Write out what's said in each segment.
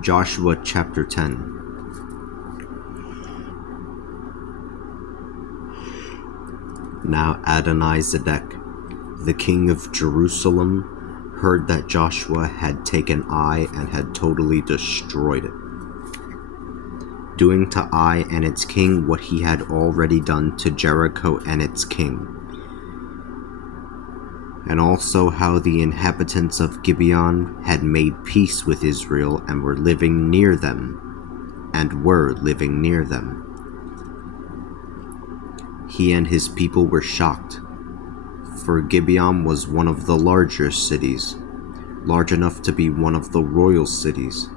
Joshua chapter 10. Now Adonizedek, the king of Jerusalem, heard that Joshua had taken Ai and had totally destroyed it, doing to Ai and its king what he had already done to Jericho and its king, and also how the inhabitants of Gibeon had made peace with Israel and were living near them. He and his people were shocked, for Gibeon was one of the larger cities, large enough to be one of the royal cities.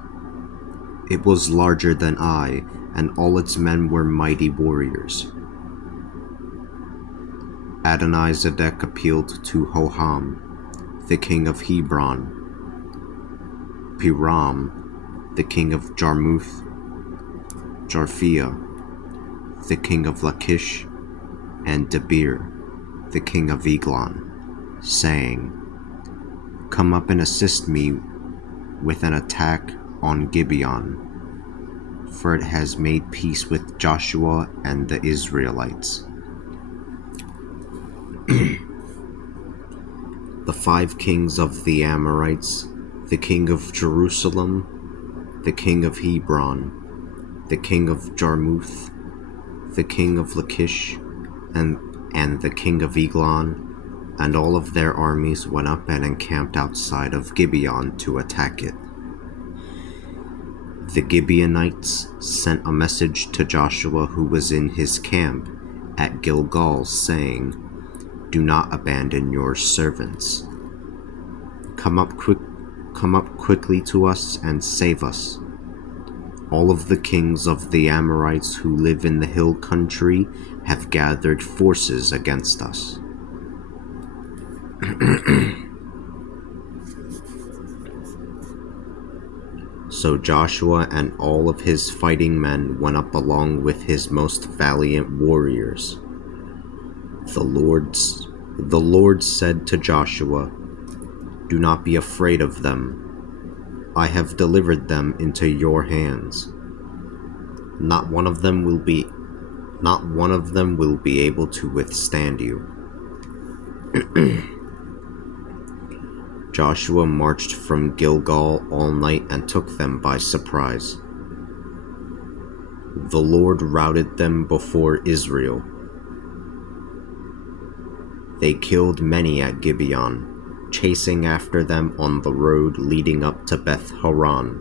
It was larger than Ai, and all its men were mighty warriors. Adonizedek appealed to Hoham, the king of Hebron, Piram, the king of Jarmuth, Jarphia, the king of Lachish, and Debir, the king of Eglon, saying, "Come up and assist me with an attack on Gibeon, for it has made peace with Joshua and the Israelites." The 5 kings of the Amorites, the king of Jerusalem, the king of Hebron, the king of Jarmuth, the king of Lachish, and the king of Eglon, and all of their armies went up and encamped outside of Gibeon to attack it. The Gibeonites sent a message to Joshua, who was in his camp at Gilgal, saying, "Do not abandon your servants. Come up quickly to us and save us. All of the kings of the Amorites who live in the hill country have gathered forces against us." So Joshua and all of his fighting men went up along with his most valiant warriors. The Lord said to Joshua, "Do not be afraid of them. I have delivered them into your hands. Not one of them will be able to withstand you." Joshua marched from Gilgal all night and took them by surprise. The Lord routed them before Israel. They killed many at Gibeon, chasing after them on the road leading up to Beth Horon.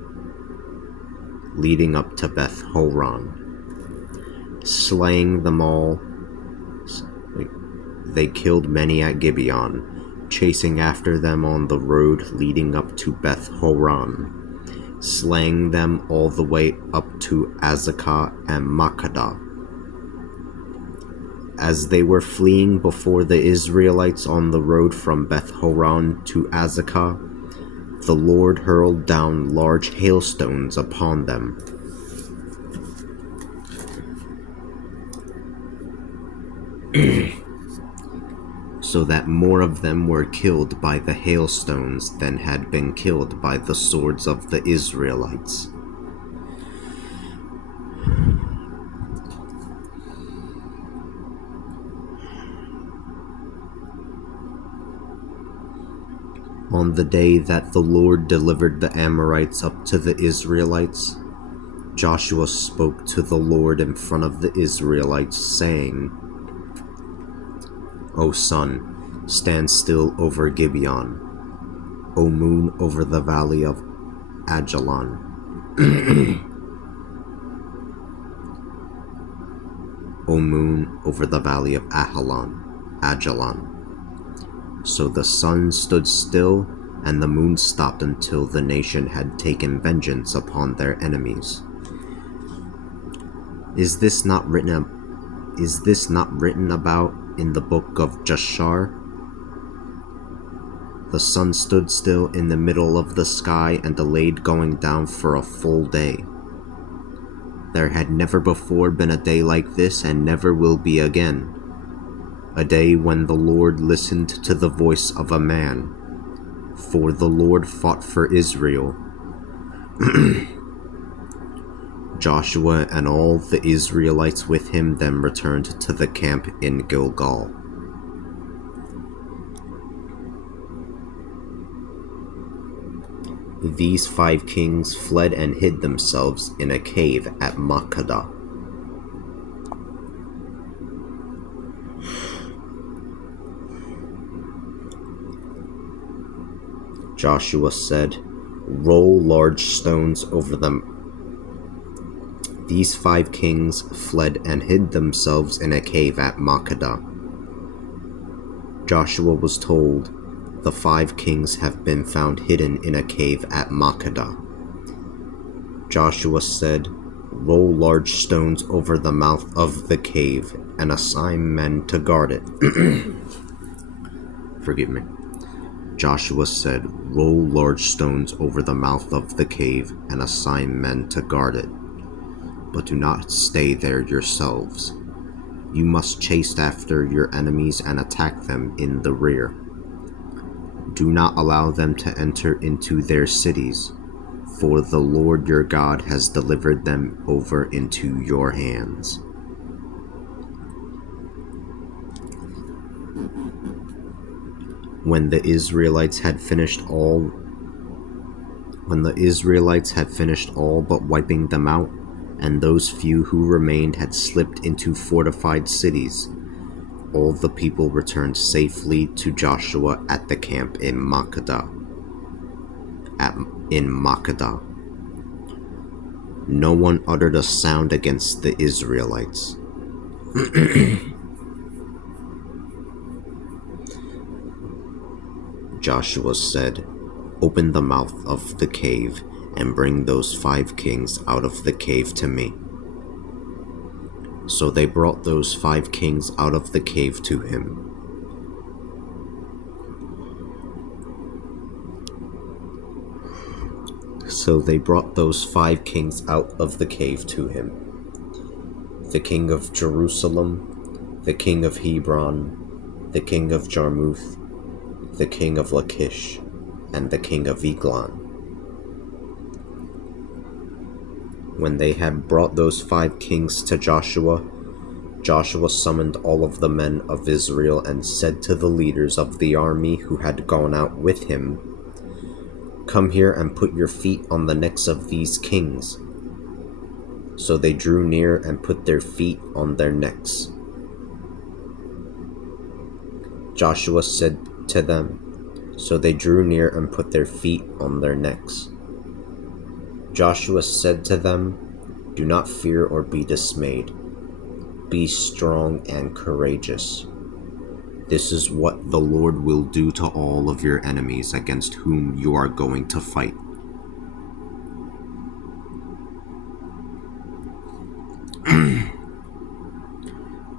Slaying them all. They killed many at Gibeon, chasing after them on the road leading up to Beth Horon, slaying them all the way up to Azekah and Makkedah. As they were fleeing before the Israelites on the road from Beth Horon to Azekah, the Lord hurled down large hailstones upon them. So that more of them were killed by the hailstones than had been killed by the swords of the Israelites. On the day that the Lord delivered the Amorites up to the Israelites, Joshua spoke to the Lord in front of the Israelites, saying, "O sun, stand still over Gibeon. O moon, over the valley of Ajalon. O moon, over the valley of Ajalon." So the sun stood still, and the moon stopped until the nation had taken vengeance upon their enemies. Is this not written about in the book of Jashar? The sun stood still in the middle of the sky and delayed going down for a full day. There had never before been a day like this, and never will be again. A day when the Lord listened to the voice of a man, for the Lord fought for Israel. Joshua and all the Israelites with him then returned to the camp in Gilgal. These 5 kings fled and hid themselves in a cave at Makkedah. Joshua said, "Roll large stones over them." These 5 kings fled and hid themselves in a cave at Makkedah. Joshua was told, "The 5 kings have been found hidden in a cave at Makkedah." Joshua said, "Roll large stones over the mouth of the cave and assign men to guard it." Forgive me. Joshua said, "Roll large stones over the mouth of the cave and assign men to guard it. But do not stay there yourselves. You must chase after your enemies and attack them in the rear. Do not allow them to enter into their cities, for the Lord your God has delivered them over into your hands." When the Israelites had finished all but wiping them out, and those few who remained had slipped into fortified cities, all the people returned safely to Joshua at the camp in Makkedah. No one uttered a sound against the Israelites. Joshua said, "Open the mouth of the cave and bring those 5 kings out of the cave to me." So they brought those 5 kings out of the cave to him. The king of Jerusalem, the king of Hebron, the king of Jarmuth, the king of Lachish, and the king of Eglon. When they had brought those 5 kings to Joshua, Joshua summoned all of the men of Israel and said to the leaders of the army who had gone out with him, "Come here and put your feet on the necks of these kings." So they drew near and put their feet on their necks. Joshua said to them, so they drew near and put their feet on their necks. Joshua said to them, "Do not fear or be dismayed. Be strong and courageous. This is what the Lord will do to all of your enemies against whom you are going to fight."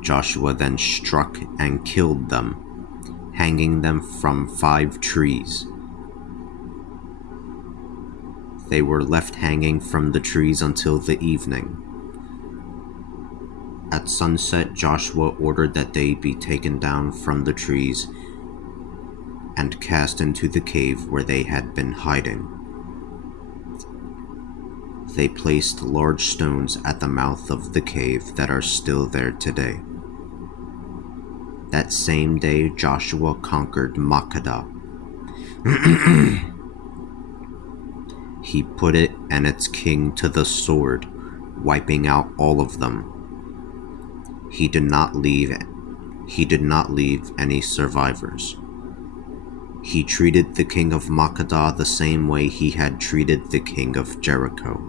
Joshua then struck and killed them, hanging them from 5 trees. They were left hanging from the trees until the evening. At sunset, Joshua ordered that they be taken down from the trees and cast into the cave where they had been hiding. They placed large stones at the mouth of the cave that are still there today. That same day, Joshua conquered Makkedah. He put it and its king to the sword, wiping out all of them. He did not leave any survivors. He treated the king of Makkedah the same way he had treated the king of Jericho.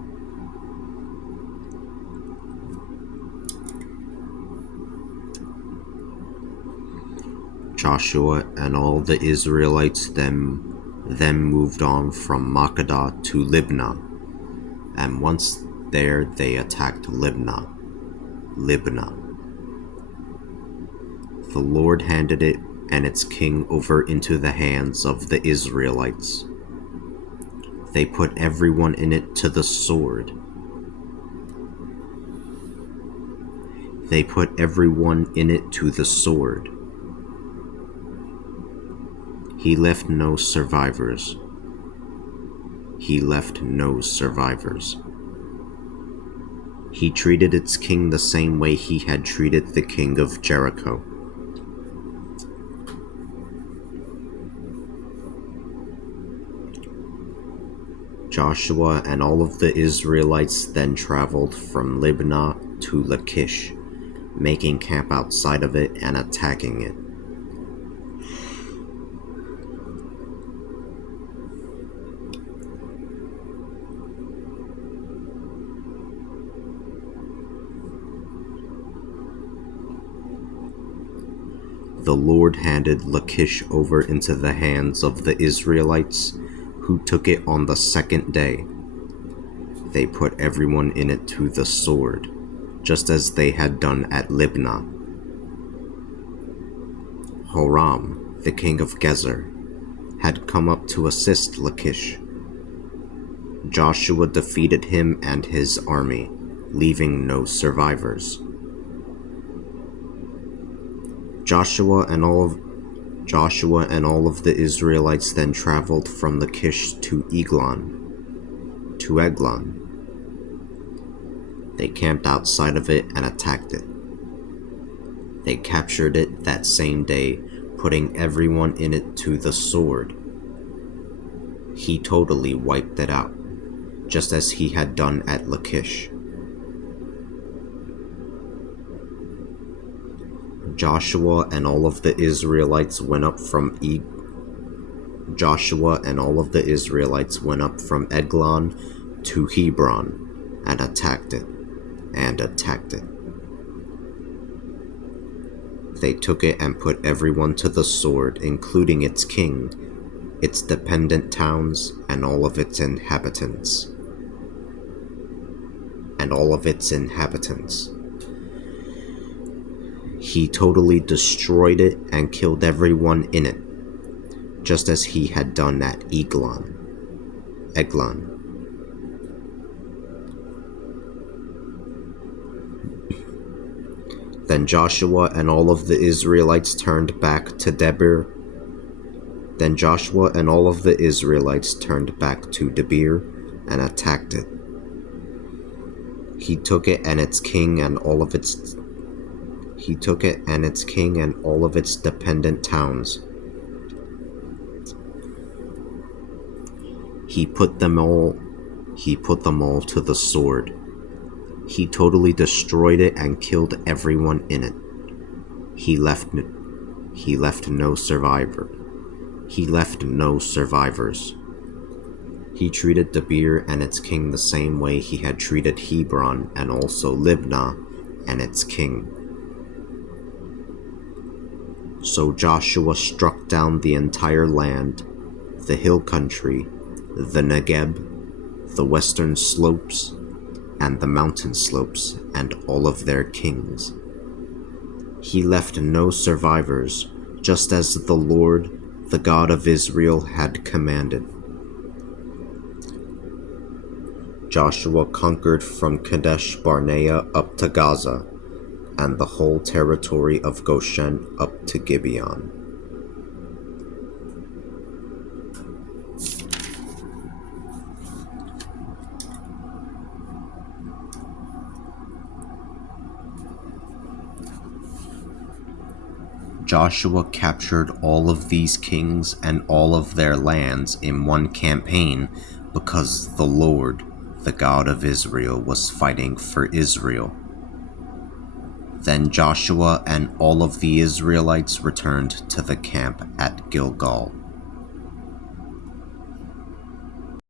Joshua and all the Israelites then moved on from Makkedah to Libnah, and once there they attacked Libnah. The Lord handed it and its king over into the hands of the Israelites. They put everyone in it to the sword. He left no survivors. He treated its king the same way he had treated the king of Jericho. Joshua and all of the Israelites then traveled from Libnah to Lachish, making camp outside of it and attacking it. The Lord handed Lachish over into the hands of the Israelites, who took it on the second day. They put everyone in it to the sword, just as they had done at Libnah. Horam, the king of Gezer, had come up to assist Lachish. Joshua defeated him and his army, leaving no survivors. Joshua and all of the Israelites then traveled from Lachish to Eglon. They camped outside of it and attacked it. They captured it that same day, putting everyone in it to the sword. He totally wiped it out, just as he had done at Lachish. Joshua and all of the Israelites went up from Eglon to Hebron and attacked it. They took it and put everyone to the sword, including its king, its dependent towns, and all of its inhabitants. He totally destroyed it and killed everyone in it, just as he had done at Eglon. Then Joshua and all of the Israelites turned back to Debir. And attacked it. He took it and its king and all of its dependent towns. He put them all to the sword. He totally destroyed it and killed everyone in it. He left no survivors. He treated Debir and its king the same way he had treated Hebron and also Libnah and its king. So Joshua struck down the entire land, the hill country, the Negeb, the western slopes, and the mountain slopes, and all of their kings. He left no survivors, just as the Lord, the God of Israel, had commanded. Joshua conquered from Kadesh Barnea up to Gaza, and the whole territory of Goshen up to Gibeon. Joshua captured all of these kings and all of their lands in one campaign because the Lord, the God of Israel, was fighting for Israel. Then Joshua and all of the Israelites returned to the camp at Gilgal.